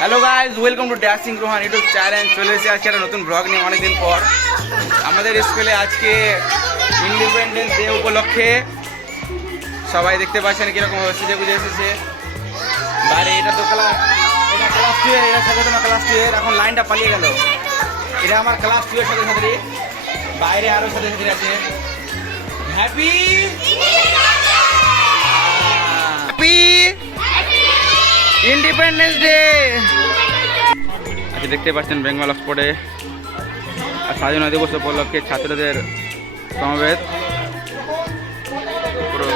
Hello guys, welcome to dashing Rohan YouTube channel. চলে এসে আজকে একটা নতুন ব্লগ নিয়ে অনেকদিন পর। আমাদের স্কুলে আজকে ইন্ডিপেন্ডেন্স ডে উপলক্ষে সবাই দেখতে পাচ্ছেন কিরকম সেজে বুঝে এসেছে। বাইরে এটা তো ক্লাস 2 এর, এর সাথে তোমার ক্লাস 2 এর। এখন লাইনটা পালিয়ে গেল। এটা আমার ক্লাস 2 এর সাথে সাথে বাইরে আরো সাথে সাথে আছে। Happy independence day. আচ্ছা, দেখতে পাচ্ছেন বেঙ্গল অক্সফোর্ডে স্বাধীনতা দিবস উপলক্ষে ছাত্রদের সমাবেশ। পুরো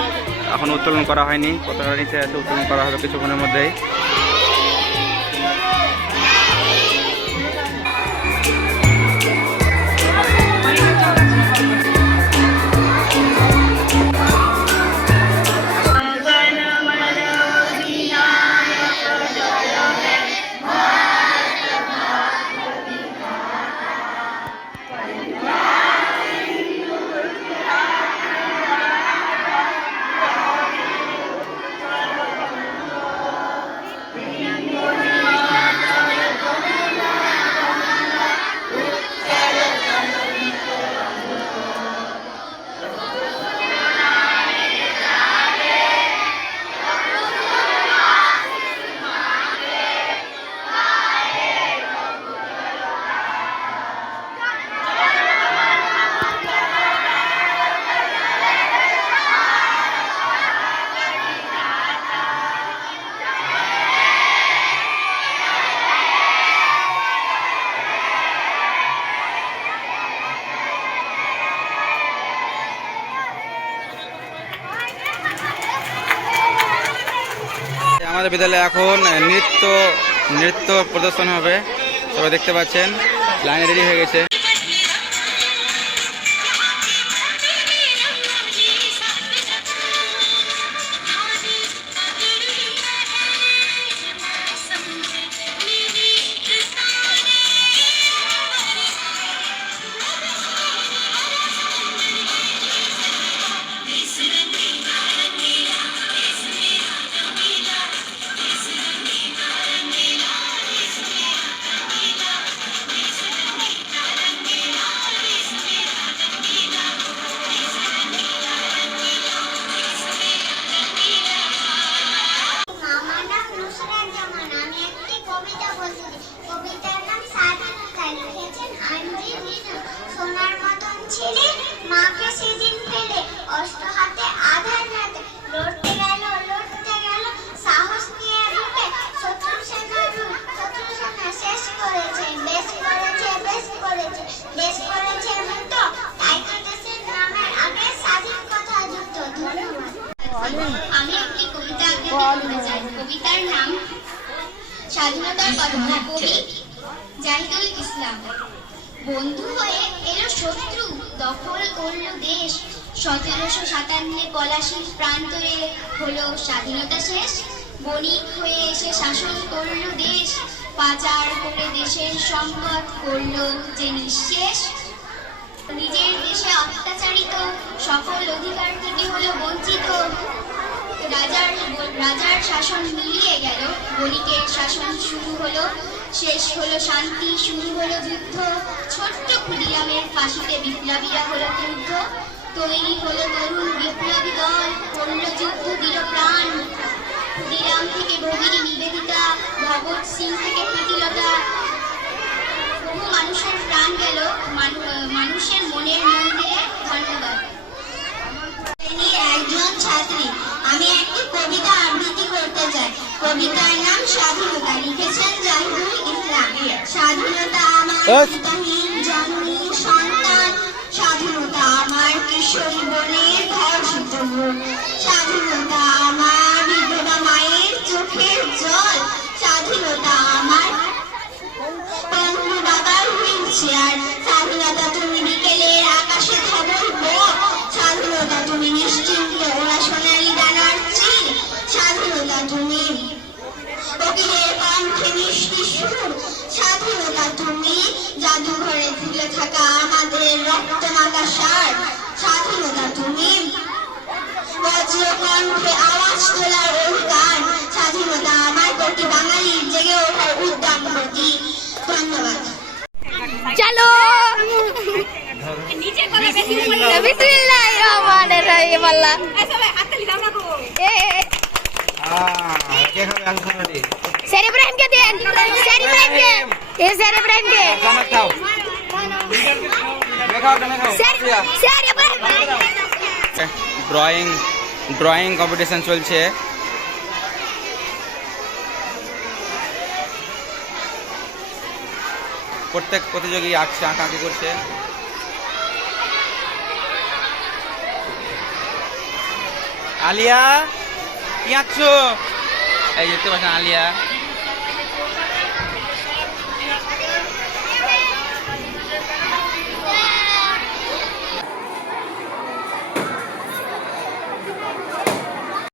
এখন উত্তোলন করা হয়নি, পতাকা নিচে আছে, উত্তোলন করা হবে কিছুক্ষণের মধ্যেই। আমাদের বিদ্যালয়ে এখন নৃত্য প্রদর্শন হবে। সবাই দেখতে পাচ্ছেন লাইনে রেডি হয়ে গেছে। আমি একটি কবিতা বলতে চাই। কবিতার নাম স্বাধীনতার কথা। কবি জাহিদুল ইসলাম। বন্ধু হয়ে এলো শত্রু, দখল করলো দেশ। 1757 পলাশীর প্রান্তরে হলো স্বাধীনতা শেষ। বণিক হয়ে এসে শাসন করলো দেশ, পাচার করে দেশের সম্পদ করলো যে নিঃশেষ। নিজের দেশে অত্যাচারিত সকল অধিকার থেকে হলো বঞ্চিত। রাজার শাসন মিলিয়ে গেল, বণিকের শাসন শুরু হলো, শেষ হলো শান্তি, শুরু হলো যুদ্ধ। ছোট্ট ক্ষুদিরামের ফাঁসিতে বিপ্লবীরা হলো ক্রুদ্ধ। তৈরি হলো তরুণ বিপ্লবী দল, করল যুদ্ধ, দিল প্রাণ। ক্ষুদিরাম থেকে ভগিনী নিবেদিতা, ভগৎ সিং থেকে প্রীতিলতা। বহু মানুষের প্রাণ গেল মানুষের মনের মন্দিরে। ধন্যবাদ। একজন ছাত্রী, আমি একটি কবিতা আবৃত্তি করতে চাই। কবিতার নাম স্বাধীনতা, লিখেছেন জাহিদুল ইসলাম। স্বাধীনতা আমার পিতাহীন জননী সন্তান, স্বাধীনতা আমার কিশোরী বোনের ধর্ষিত বোন, স্বাধীনতা আমার বিধবা মায়ের চোখের জল, স্বাধীনতা আমার বন্ধু বাবার হুইল চেয়ার, স্বাধীনতা তুমি বিকেলের আকাশে খবর বোট, স্বাধীনতা তুমি নিশ্চিন্তে ওরা সোনালি ডানার চিল, স্বাধীনতা তুমি কোকিলের কণ্ঠে মিষ্টি সুর, স্বাধীনতা তুমি জাদুঘরে ঝুলে থাকা আমাদের রক্তমাখা সার, স্বাধীনতা তুমি বজ্র কণ্ঠে আওয়াজ তোলার অধিকার, স্বাধীনতা আমার কোটি বাঙালির জেগে ওঠার বিসমিল্লাহিররহমানিররহিম আল্লাহ কে খাবে আলু সালাডি? স্যার ইব্রাহিমকে দেন, স্যার ইব্রাহিমকে, স্যার ইব্রাহিমকে, জামাত খাও, দেখাও দেখাও। স্যার ইব্রাহিম। ড্রয়িং কম্পিটিশন চলছে। প্রত্যেক প্রতিযোগী আঁকছে, আঁকাআঁকি করছে। আলিয়া কি আঁকছো? এই দেখতে পাচ্ছেন আলিয়া।